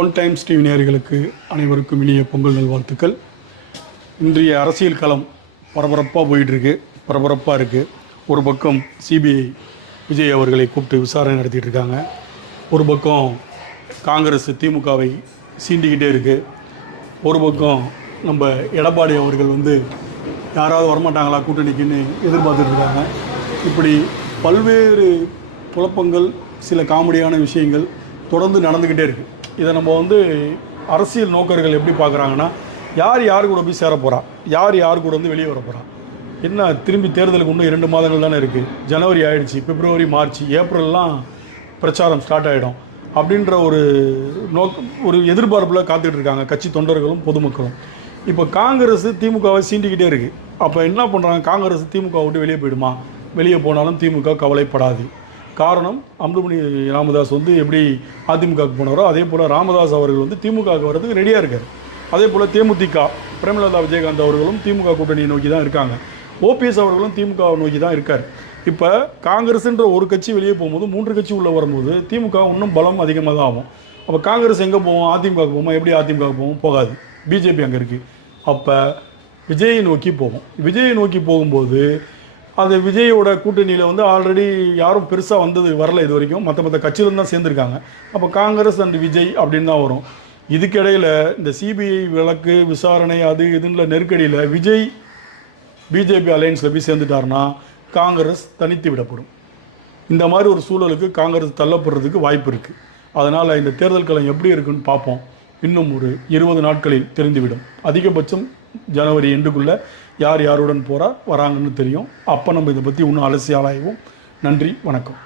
One times TV நேயர்களுக்கு அனைவருக்கும் இனிய பொங்கல் நல்வாழ்த்துக்கள். இன்றைய அரசியல் களம் பரபரப்பாக போயிட்டுருக்கு, பரபரப்பாக இருக்குது. ஒரு பக்கம் சிபிஐ விஜய் அவர்களை கூப்பிட்டு விசாரணை நடத்திட்டு இருக்காங்க. ஒரு பக்கம் காங்கிரஸ் திமுகவை சீண்டிக்கிட்டே இருக்குது. ஒரு பக்கம் நம்ம எடப்பாடி அவர்கள் யாராவது வரமாட்டாங்களா கூட்டணிக்குன்னு எதிர்பார்த்துட்ருக்காங்க. இப்படி பல்வேறு குழப்பங்கள், சில காமெடியான விஷயங்கள் தொடர்ந்து நடந்துக்கிட்டே இருக்குது. இதை நம்ம அரசியல் நோக்கர்கள் எப்படி பார்க்குறாங்கன்னா, யார் கூட போய் சேர போகிறா, யார் கூட வெளியே வர போகிறா, என்ன திரும்பி தேர்தலுக்கு இன்னும் 2 மாதங்கள் தானே இருக்குது. ஜனவரி ஆகிடுச்சு, பிப்ரவரி, மார்ச், ஏப்ரல்லாம் பிரச்சாரம் ஸ்டார்ட் ஆகிடும் அப்படின்ற ஒரு எதிர்பார்ப்பில் காத்துக்கிட்டு இருக்காங்க கட்சி தொண்டர்களும் பொதுமக்களும். இப்போ காங்கிரஸ் திமுகவை சீண்டிக்கிட்டே இருக்குது. அப்போ என்ன பண்ணுறாங்க, காங்கிரஸ் திமுக விட்டு வெளியே போயிடுமா? வெளியே போனாலும் திமுக கவலைப்படாது. காரணம், அன்புமணி ராமதாஸ் எப்படி அதிமுகவுக்கு போனாரோ அதே போல் ராமதாஸ் அவர்கள் திமுகவுக்கு வர்றதுக்கு ரெடியாக இருக்கார். அதே போல் தேமுதிக பிரேமலதா விஜயகாந்த் அவர்களும் திமுக கூட்டணியை நோக்கி தான் இருக்காங்க. ஓபிஎஸ் அவர்களும் திமுக நோக்கி தான் இருக்கார். இப்போ காங்கிரஸ்ன்ற ஒரு கட்சி வெளியே போகும்போது 3 கட்சி உள்ளே வரும்போது திமுக இன்னும் பலம் அதிகமாக தான் ஆகும். அப்போ காங்கிரஸ் எங்கே போவோம்? அதிமுகவுக்கு போவோமா? எப்படி அதிமுகவுக்கு போவோம்? போகாது. பிஜேபி அங்கே இருக்குது. அப்போ விஜயை நோக்கி போகும். விஜயை நோக்கி போகும்போது அந்த விஜயோட கூட்டணியில் ஆல்ரெடி யாரும் பெருசாக வரல இது வரைக்கும். மற்ற கட்சியிலும் தான் சேர்ந்துருக்காங்க. அப்போ காங்கிரஸ் அண்ட் விஜய் அப்படின்னு தான் வரும். இதுக்கிடையில் இந்த சிபிஐ வழக்கு விசாரணை அது இதுன்ற நெருக்கடியில் விஜய் பிஜேபி அலையன்ஸில் போய் சேர்ந்துட்டாருன்னா காங்கிரஸ் தனித்து விடப்படும். இந்த மாதிரி ஒரு சூழலுக்கு காங்கிரஸ் தள்ளப்படுறதுக்கு வாய்ப்பு இருக்குது. அதனால் இந்த தேர்தல் களம் எப்படி இருக்குன்னு பார்ப்போம். இன்னும் ஒரு 20 நாட்களில் தெரிந்துவிடும். அதிகபட்சம் ஜனவரி எண்டுக்குள்ளே யாருடன் வராங்கன்னு தெரியும். அப்போ நம்ம இதை பற்றி இன்னும் அலசி ஆராய்வோம். நன்றி, வணக்கம்.